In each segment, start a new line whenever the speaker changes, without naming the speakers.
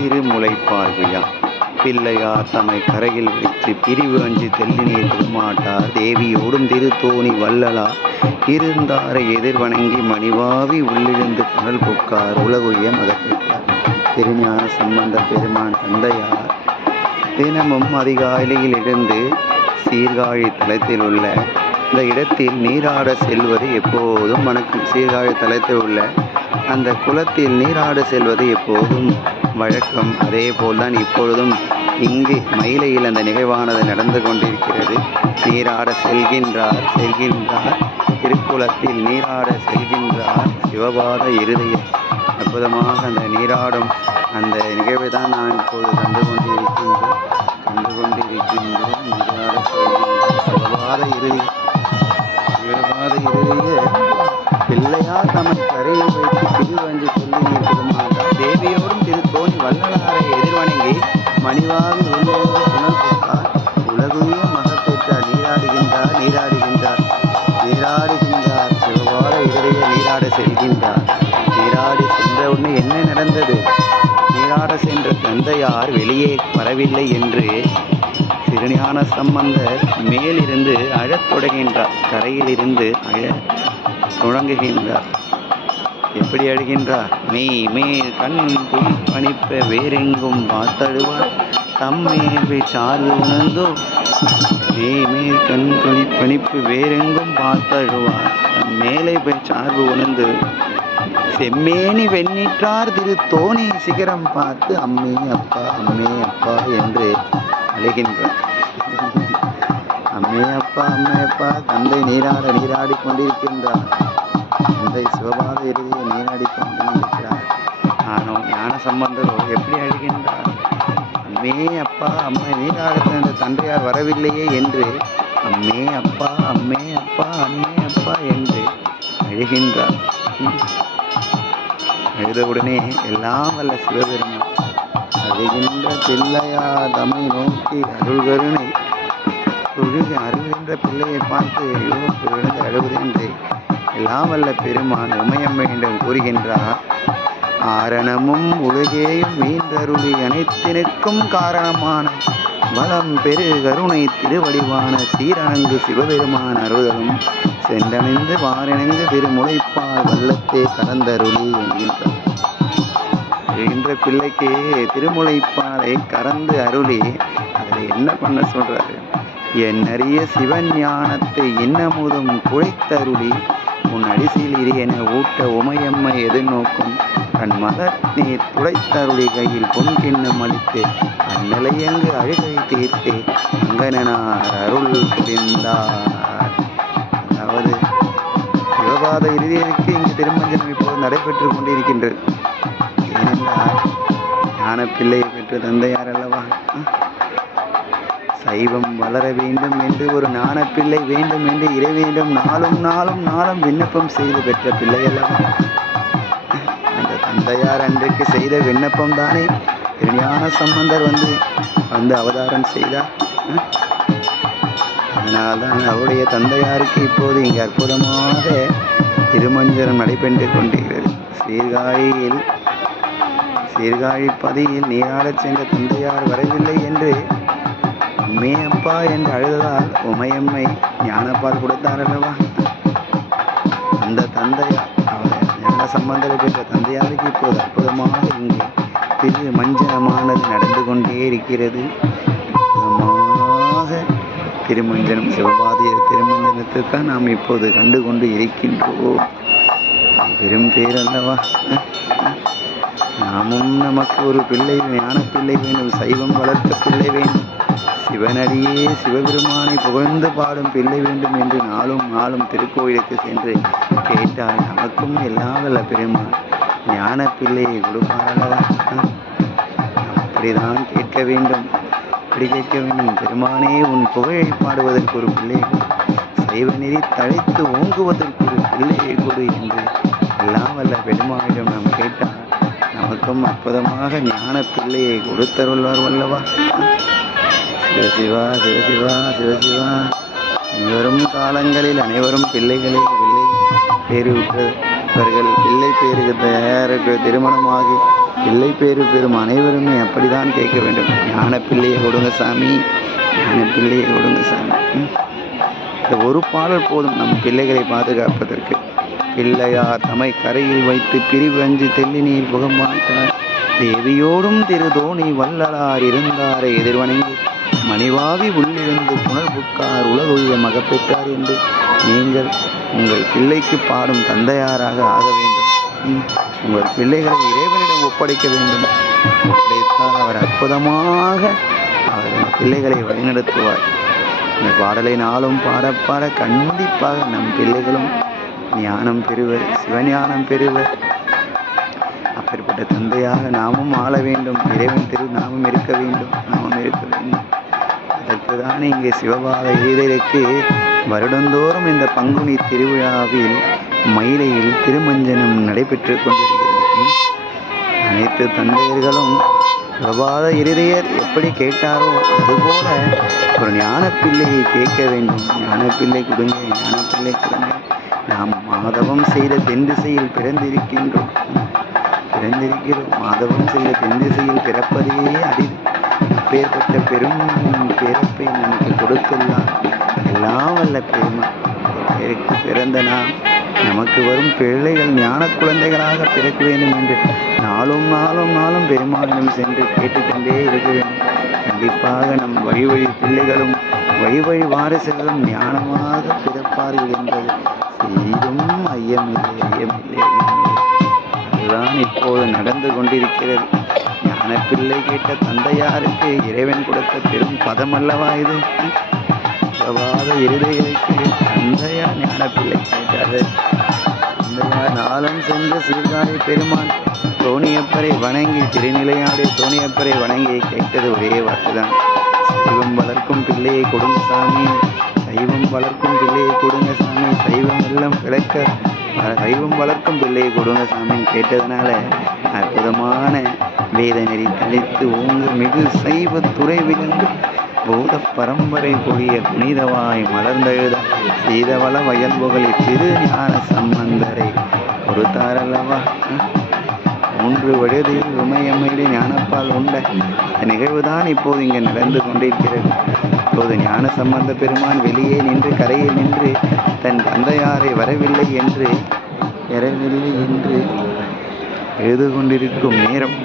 திருமுலைப்பால் விழா பிள்ளையார் தம்மை கரையில் வைத்து பிரிவு அஞ்சு தெல்லினீர் திருமாட்டார் தேவியோடும் திருத்தோணி வல்லலா இருந்தாரை எதிர்வணங்கி மணிவாவி உள்ளிழுந்து புனல் புக்கார் உலகுய மகத்திட்டார். திருஞான சம்பந்த பெருமான் தந்தையார் தினமும் அதிகாலையில் எழுந்து சீர்காழி தலத்தில் உள்ள இந்த இடத்தில் நீராட செல்வது எப்போதும் வணக்கம். சீர்காழி தலத்தில் உள்ள அந்த குளத்தில் நீராட செல்வது எப்போதும் வழக்கம். அதே போல்தான் இப்பொழுதும் இங்கு மயிலையில் அந்த நிகழ்வானது நடந்து கொண்டிருக்கிறது. நீராட செல்கின்றார் செல்கின்றார். திருக்குளத்தில் நீராட செல்கின்றார். சிவபாத இருதய அற்புதமாக அந்த நீராடும் அந்த நிகழ்வை தான் நான் இப்போது கண்டு கொண்டிருக்கின்றோம் கண்டு கொண்டிருக்கின்றோம் நீராட செல்கின்ற சிவபாத இறுதி தந்தையார் வெளியே வரவில்லை என்று திருஞான சம்பந்தர் மேலிருந்து அழத் தொடங்கின்றார். கரையிலிருந்து அழ தொடங்குகின்றார். எப்படி அழுகின்றார்? மெய் மேல் கண் புல் பணிப்ப வேறெங்கும் பார்த்தழுவார் தம்மேல் சார்ந்து உணர்ந்தோ மெய் மேல் கண் துணி பணிப்பு வேறெங்கும் பார்த்தழுவார் மேலே போய் சார்பு உணர்ந்து செம்மேனி வெண்ணிற்றார் திரு தோணி சிகரம் பார்த்து அம்மே அப்பா அம்மே அப்பா என்று அழுகின்றார். அம்மே அப்பா அம்மே அப்பா தந்தை நீராட நீராடி கொண்டிருக்கின்றார். தந்தை சிவபாத இறுதியை நீராடி கொண்டிருக்கிறார். ஆனோ ஞான சம்பந்தரோ எப்படி அழுகின்றார்? அம்மே அப்பா அம்மை நீராட அந்த தந்தையார் வரவில்லையே என்று அம்மே அப்பா அம்மே அப்பா அம்மே அப்பா என்று அழுகின்றார். எழுத உடனே எல்லாம் வல்ல சிவபெருமான். அருகின்ற பிள்ளையா தமை நோக்கி அருள் கருணை. அருகின்ற பிள்ளையை பார்த்து ஐயோ விழுந்து அழுவது என்று எல்லாம் வல்ல பெருமான் உமையம் வேண்டும் கூறுகின்றார். ஆரணமும் உலகேயும் மீண்டருளி அனைத்தினுக்கும் காரணமான வளம் பெரு கருணை திருவடிவான சீரணங்கு சிவபெருமான் அருதலும் சென்றணிந்து வாரிணைந்து திருமுளைப்பால் வல்லத்தே கலந்தருளி என்கின்றார் என்ற பிள்ளைக்கு திருமுளைப்பாலை கறந்து அருளி அதில் என்ன பண்ண சொல்றாரு? என் அறிய சிவன் ஞானத்தை இன்னமுதும் குழைத்தருளி உன் அடிசையில் என ஊட்ட உமையம்மை எதிர்நோக்கும். தன் மலர் நீர் துடைத்தருளி கையில் பொன் கிண்ணம் அளித்து அந்நிலையங்கு அழுகை தீர்த்து அங்கனார் அருள் புரிந்தார். அதாவது சிவபாத இறுதியிற்கு இங்கு திருமஞ்சனம் இப்போது நடைபெற்று கொண்டிருக்கின்றது. ஏனென்றால் ஞான பிள்ளையை பெற்ற தந்தையார் அல்லவா? சைவம் வளர வேண்டும் என்று ஒரு ஞான பிள்ளை வேண்டும் என்று இறைவேண்டும் நாளும் நாளும் நாளும் விண்ணப்பம் செய்து பெற்ற பிள்ளை அல்லவா? தந்தையார் அன்றைக்கு செய்த விண்ணப்பம் தானே திருஞான சம்பந்தர் வந்து வந்து அவதாரம் செய்தார். அதனால்தான் அவருடைய தந்தையாருக்கு இப்போது இங்கே அற்புதமாக திருமஞ்சனம் நடைபெற்று கொண்டிருக்கிறது. சீர்காழியில் சீர்காழி பதியில் நீராடச் சென்ற தந்தையார் வரவில்லை என்று அம்மே அப்பா என்று அழுததால் உமையம்மை ஞானப்பால் கொடுத்தார் அல்லவா? சம்பந்தரை என்ற தந்தையாருக்கு இப்போது அற்புதமாக இங்கே திரு மஞ்சனமானது நடந்து கொண்டே இருக்கிறது. அற்புதமாக திருமஞ்சனம் சிவபாதியர் திருமஞ்சனத்துக்காக நாம் இப்போது கண்டு கொண்டு இருக்கின்றோம். பெரும் பேர் அல்லவா நாமும் நமக்கு ஒரு பிள்ளை ஞான பிள்ளை வேண்டும் சைவம் வளர்த்த பிள்ளை வேண்டும் சிவனடியே சிவபெருமானை புகழ்ந்து பாடும் பிள்ளை வேண்டும் என்று நாளும் நாளும் திருக்கோயிலுக்கு சென்று கேட்டால் நமக்கும் எல்லா வல்ல பெருமான் ஞான பிள்ளையை கொடுப்பாரல்லவா? அப்படிதான் கேட்க வேண்டும். இப்படி கேட்க வேண்டும். பெருமானே உன் புகழை பாடுவதற்கு ஒரு பிள்ளை கொடு. சைவ நெறி தழைத்து ஓங்குவதற்கு ஒரு பிள்ளையை கொடு என்று எல்லாம் வல்ல பெருமானிடம் நாம் கேட்டால் நமக்கும் அற்புதமாக ஞான பிள்ளையை கொடுத்தருள்வார் வல்லவா? சிவசிவா சிவசிவா சிவசிவா. இனிவரும் காலங்களில் அனைவரும் பிள்ளைகளில் பிள்ளை பேரு பிள்ளை பேருக்கு தயாருக்கு திருமணமாகி பிள்ளை பேரு பெறும் அனைவருமே அப்படிதான் கேட்க வேண்டும். ஞான பிள்ளையை கொடுங்க சாமி ஞான பிள்ளையை கொடுங்க சாமி. இந்த ஒரு பாடல் போதும் நம் பிள்ளைகளை பாதுகாப்பதற்கு. பிள்ளையார் தமை கரையில் வைத்து பிரிவஞ்சு அஞ்சு தெல்லினியில் புகமாட்டார் தேவியோடும் திருதோணி வல்லலார் இருந்தாரை எதிர்வணங்கி மணிவாவி உள்ளிருந்து புனல் புக்கார் உலகொழிய மகப்பெற்றார் என்று நீங்கள் உங்கள் பிள்ளைக்கு பாடும் தந்தையாராக ஆக வேண்டும். உங்கள் பிள்ளைகளை இறைவனிடம் ஒப்படைக்க வேண்டும். ஒப்படைத்தால் அவர் அற்புதமாக அவர் பிள்ளைகளை வழிநடத்துவார். இந்த பாடலை நாளும் பாட பாட கண்டிப்பாக நம் பிள்ளைகளும் ஞானம் பெறுவர் சிவஞானம் பெறுவர். அப்பேற்பட்ட தந்தையாக நாமும் ஆள வேண்டும். இறைவன் திரு நாமும் இருக்க வேண்டும். நாமும் இருக்க வேண்டும். அதற்கு தான் இங்கே சிவபாத ஈதலுக்கு வருடந்தோறும் இந்த பங்குனி திருவிழாவில் மயிலையில் திருமஞ்சனம் நடைபெற்று கொண்டிருக்கிறது. அனைத்து தந்தையர்களும் சிவபாத இருதயர் எப்படி கேட்டாரோ அதுபோல ஒரு ஞானப்பிள்ளையை கேட்க வேண்டும். ஞானப்பிள்ளை பிள்ளை கொடுங்க ஞான கொடுங்க நாம் மாதவம் செய்த தென் திசையில் பிறந்திருக்கின்றோம். பிறந்திருக்கிறோம். மாதவம் செய்த தென் திசையில் பிறப்பதே அறிவு அப்பேற்பட்ட பெரும் பிறப்பை நமக்கு கொடுத்துள்ளார். எல்லாம் வல்ல பெருமா. பிறந்த நாம் நமக்கு வரும் பிள்ளைகள் ஞான குழந்தைகளாக பிறக்க வேண்டும் என்று நாளும் நாளும் நாளும் பெருமானிடம் சென்று கேட்டுக்கொண்டே இருக்க வேண்டும். கண்டிப்பாக நம் வழி வழி பிள்ளைகளும் வழி வழி வாரிசுகளும் ஞானமாக பிறப்பார்கள் என்பது செய்தும் ஐயமில்லை ஐயமில்லை ஐயமில்லை. அதுதான் இப்போது நடந்து கொண்டிருக்கிறது. பிள்ளை கேட்ட தந்தையாருக்கு இறைவன் கொடுத்த பெரும் பதம் அல்லவா இது. பிரபாத இருதயருக்கு தந்தையார் ஞான பிள்ளை கேட்டாரு. தந்தையார் நாளம் சென்ற சீர்காழி பெருமான் தோணியப்பரை வணங்கி திருநிலையாடு தோணியப்பரை வணங்கி கேட்டது ஒரே வார்த்தைதான். சைவம் வளர்க்கும் பிள்ளையை கொடுங்க சாமி. சைவம் வளர்க்கும் பிள்ளையை கொடுங்க சாமி. சைவம் எல்லாம் பிழைக்க சைவம் வளர்க்கும் பிள்ளையை கொடுங்க சாமின்னு கேட்டதுனால அற்புதமான வேத நெறி தளித்து மிகு சைவ துறை விளங்கு பூத பரம்பரை பொழிய புனிதவாய் மலர்ந்தெழுத சீதவள வயல் புகழி திரு ஞான சம்பந்தரை கொடுத்தாரல்லவா மூன்று வயதில் உமையம்மையிலே ஞானப்பால் உண்ட அந்த நிகழ்வுதான் இப்போது இங்கே நடந்து கொண்டிருக்கிறது. இப்போது ஞான சம்பந்த பெருமான் வெளியே நின்று கரையில் நின்று தன் தந்தையாரை வரவில்லை என்று எறவில்லை என்று எழுது கொண்டிருக்கும் நேரம்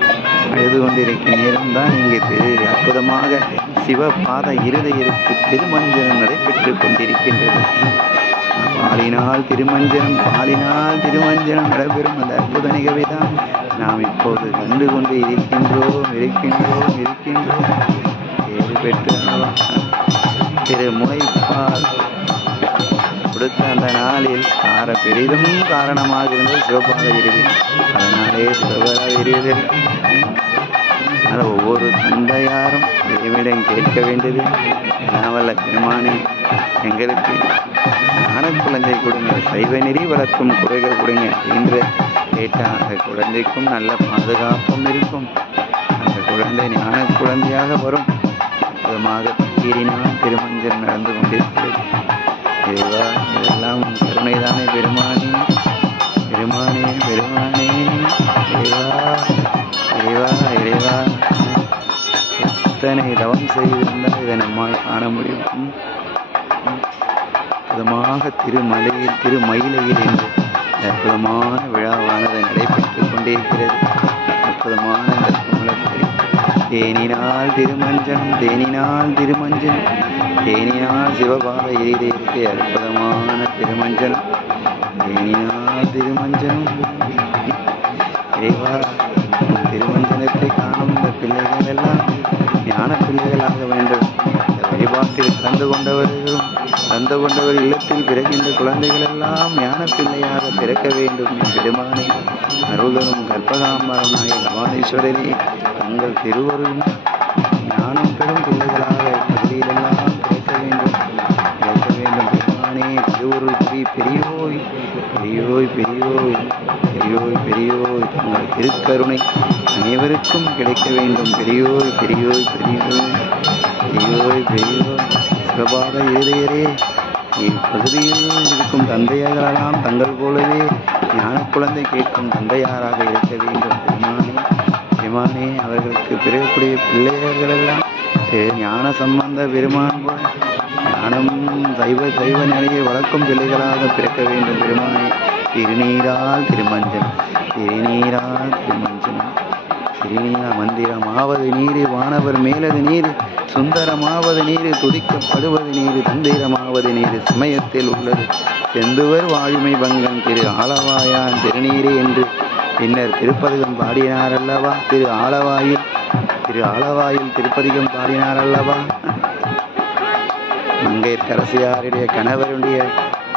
எழுது கொண்டிருக்கும் நேரம்தான் இங்கு திரு. அற்புதமாக சிவபாத இருதயருக்கு திருமஞ்சனம் நடைபெற்றுக் கொண்டிருக்கின்றது. பாலினால் திருமஞ்சனம் பாலினால் திருமஞ்சனம் நடைபெறும் அந்த அற்புத நிகழ்வை தான் நாம் இப்போது கண்டு கொண்டு இருக்கின்றோம் இருக்கின்றோம் இருக்கின்றோம். பேறு பெற்று அல்லவா? கொடுத்த அந்த நாளில் கார பெரிதும் காரணமாக இருந்தது சிவப்பாக இறுதி அதனாலே சிவபாத இறுதியில் அதனால் ஒவ்வொரு தந்தையாரும் இறைவிடம் கேட்க வேண்டியது நாவல்ல பெருமானே எங்களுக்கு ஞான குழந்தை கொடுங்க சைவ நெறி வளர்க்கும் குறைகள் கொடுங்க என்று கேட்டால் அந்த குழந்தைக்கும் நல்ல பாதுகாப்பும் இருக்கும். அந்த குழந்தை ஞான குழந்தையாக வரும். அற்புதமாக கீரினால் திருமஞ்சல் நடந்து கொண்டிருக்கிறது. இறைவா இதெல்லாம் கருணைதானே பெருமானே. பெருமானே பெருமானே. இறைவா இறைவா இறைவா. எத்தனை தவம் செய்திருந்தால் இதை நம்மால் காண முடியும்? அற்புதமாக திருமலையில் திருமயிலையில் என்று அற்புதமான விழாவானது நடைபெற்றுக் கொண்டிருக்கிறது தேனினால் திருமஞ்சனம் தேனினால் திருமஞ்சனம் தேனினால் சிவபாத இருக்கு அற்புதமான திருமஞ்சனம் தேனினால் திருமஞ்சனம் இறைவா திருமஞ்சனத்தை காணும் இந்த பிள்ளைகள் எல்லாம் ஞான பிள்ளைகளாக வேண்டும். வழிபாட்டில் கலந்து கொண்டவர்களும் அந்த கொண்டவர் இல்லத்தில் பிறகின்ற குழந்தைகள் எல்லாம் ஞான பிள்ளையாக பிறக்க வேண்டும் என் பெருமானை. அருளரும் கற்பகாம்பரனாய பவானீஸ்வரரே தங்கள் திருவருளும் ஞானம் பெறும் பிள்ளைகளாக பகுதியிலெல்லாம் பிறக்க வேண்டும். பிறக்க வேண்டும் பெருமானே. திருவருள் புரி பெரியோய் பெரியோய் பெரியோய் பெரியோய் பெரியோய் உங்கள் திருக்கருணை அனைவருக்கும் கிடைக்க வேண்டும். பெரியோய் பெரியோய் பெரியோய் பெரியோய் பெரியோய். சிவபாத என் இப்பகுதியில் இருக்கும் தந்தையர்களெல்லாம் தங்கள் போலவே ஞான குழந்தை கேட்கும் தந்தையாராக இருக்க வேண்டும். பெருமானே பெருமானே அவர்களுக்கு பிறக்கக்கூடிய பிள்ளையர்களெல்லாம் ஞான சம்பந்த பெருமான் ஞானம் சைவ சைவ நிலையை வளர்க்கும் பிள்ளைகளாக பிறக்க வேண்டும். பெருமானே திருநீரால் திருமஞ்சனம் திருநீரால் திருமஞ்சனம். திருநீரா மந்திரம் ஆவது நீர் வானவர் மேலது நீர் சுந்தரமாவது நீர் துதிக்கப்படுவது நீர் தந்திரமாவது நீர் சமயத்தில் உள்ளது. செந்துவர் வாழ்மை பங்கன் திரு ஆலவாயான் திருநீரே என்று பின்னர் திருப்பதிகம் பாடினார் அல்லவா திரு ஆலவாயில் திரு ஆலவாயில் திருப்பதிகம் பாடினார் அல்லவா மங்கையர்க்கரசியாருடைய கணவருடைய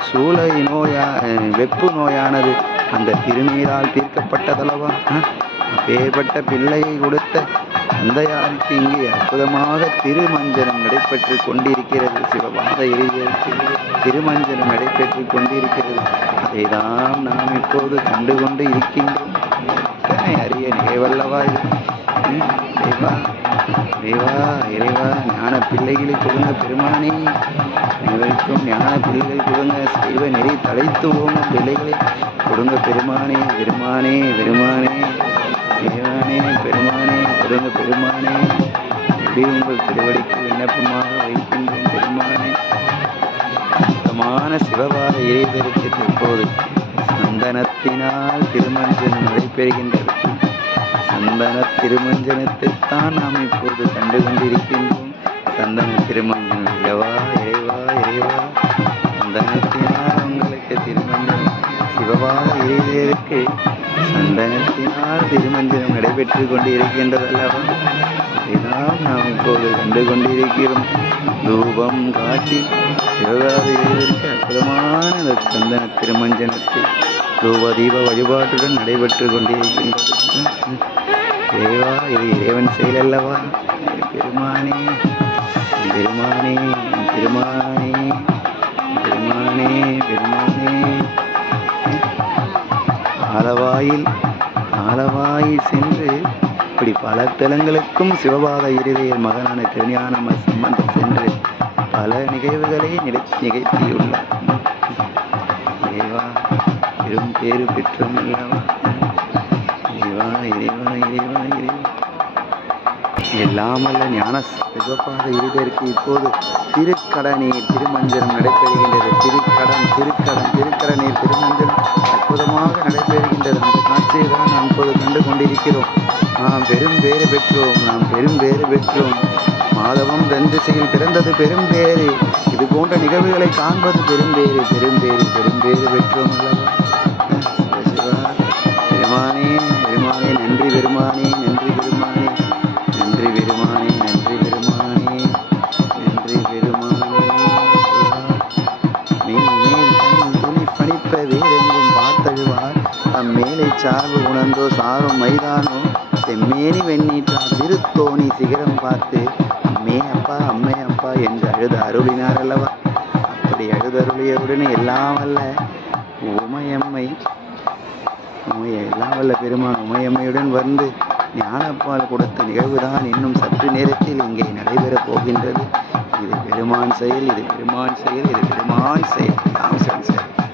சூளை நோயா அஹ், வெப்பு நோயானது அந்த திருநீரால் தீர்க்கப்பட்டதல்லவா? அஹ், பிள்ளையை கொடுத்த தந்தையாருக்கு இங்கே அற்புதமாக திருமஞ்சனம் நடைபெற்று கொண்டிருக்கிறது. சிவபாத இறுதியருக்கு திருமஞ்சனம் நடைபெற்று கொண்டிருக்கிறது. அதைதான் நாம் இப்போது கண்டுகொண்டு இருக்கின்றோம். எத்தனை அரிய நிகழ்வல்லவா இது. இறைவா ஞான பிள்ளைகளை கொடுங்க பெருமானே. அனைவருக்கும் ஞான பிள்ளைகள் கொடுங்க. சைவ நெறி தலைத்து போகும் பிள்ளைகளை கொடுங்க பெருமானே பெருமானே பெருமானே. பெருமானே பெருமானே இப்படி உங்கள் திருவடிக்கு விண்ணப்பமாக வைக்கின்றோம் பெருமானே. சுத்தமான சிவபாத இறைவருக்கு இப்போது சந்தனத்தினால் திருமஞ்சனம் நடைபெறுகின்றது. சந்தன திருமஞ்சனத்தைத்தான் நாம் இப்போது கண்டு கொண்டிருக்கின்றோம். சந்தன திருமஞ்சனம் இறைவா இறைவா இறைவா? சந்தனத்தினால் உங்களுக்கு திருமஞ்சனம் சிவபாத இறைவருக்கு சந்தனத்தினால் திருமஞ்சனம் நடைபெற்று கொண்டு இருக்கின்றது அல்லவா நாம் இப்போது கண்டு கொண்டிருக்கிறோம். தூபம் காட்டி சிவபாத அற்புதமான அந்த சந்தன திருமஞ்சனத்தை தூப தீப வழிபாட்டுடன் நடைபெற்று கொண்டிருக்கின்றது. தேவா இது இறைவன் செயல் அல்லவா பெருமானே பெருமானே பெருமானே பெருமானே பெருமானே. ஆலவாயில் ஆலவாயில் சென்று இப்படி பல தலங்களுக்கும் சிவபாத இருதயர் மகனான திருஞான சம்பந்தம் சென்று பல நிகழ்வுகளை நிலை நிகழ்த்தியுள்ளார். இறைவா பெரும் பேறு பெற்றும் அல்லவா? இறைவா இறைவா இறைவா இறைவா. எல்லாம் ஞான சிவப்பாக இருதற்கு இப்போது திருக்கடநீர் திருமஞ்சனம் நடைபெறுகின்றது. திருக்கடன் திருக்கடன் திருக்கடநீர் திருமஞ்சனம் அற்புதமாக நடைபெறுகின்றது. அந்த காட்சியை தான் நாம் இப்போது கண்டு கொண்டிருக்கிறோம். நாம் பெரும் பேறு பெற்றோம் நாம் பெரும் பேறு பெற்றோம். மாதவம் தந்திசையில் பிறந்தது பெரும் பேறு. இது போன்ற நிகழ்வுகளை காண்பது பெரும் பேறு. பெரும் பேறு பெரும் பேறு பெற்றோம் அல்லவா? பெருமானே பெருமானே நன்றி பெருமானே நன்றி பெருமானே. பெருமானே நன்றி பெருமானே நன்றி பெருமானே. மேல் தன் துணி பணிப்ப வேறெங்கும் பார்த்தழுவார். அம்மேலை சார்பு உணர்ந்தோ சாரும் மைதானோ செம்மேனி வெண்ணீற்றார் திருத்தோணி சிகரம் பார்த்து அம்மே அப்பா அம்மே அப்பா என்று அழுது அருளினார் அல்லவா? அப்படி அழுதருளியவுடனே எல்லாம் வல்ல உமையம்மை உமைய எல்லாம் வல்ல பெருமான் உமையம்மையுடன் வந்து ஞானப்பால் கொடுத்த நிகழ்வுதான் இன்னும் சற்று நேரத்தில் இங்கே நடைபெறப் போகின்றது. இது பெருமான் செயல் இது பெருமான் செயல் இது பெருமான் செயல். ராமசன் செயல்